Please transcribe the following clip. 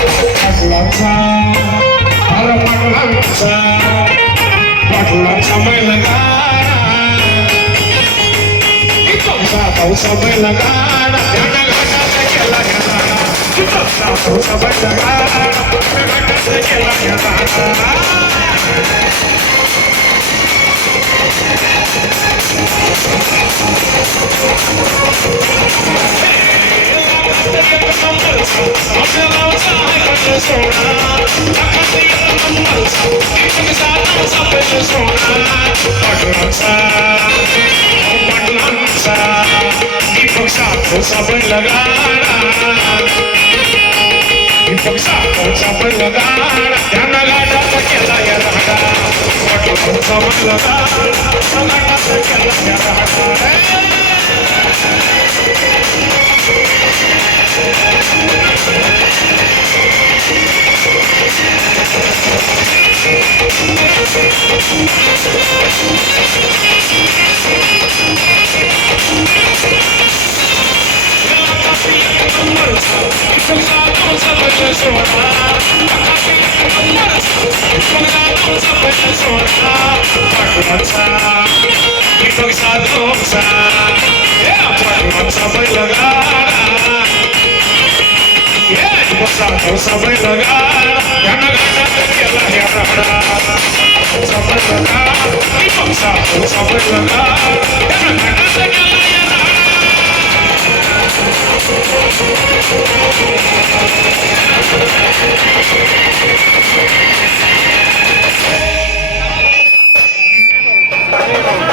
पाटलांचा अरे पाटलांचा बैलगाडा पावसा बैलगाडा घाटात केला पावसा बैलगाडा घाटात केला पावसा बैलगाडा पावसा बैलगाडा त्यांना घाटात केला या राडा पावसा बैलगाडा घाटात केला या राडा पावसा बैलगाडा त्यांना घाटात केला या राडा पावसा बैलगाडा त्यांना घाटात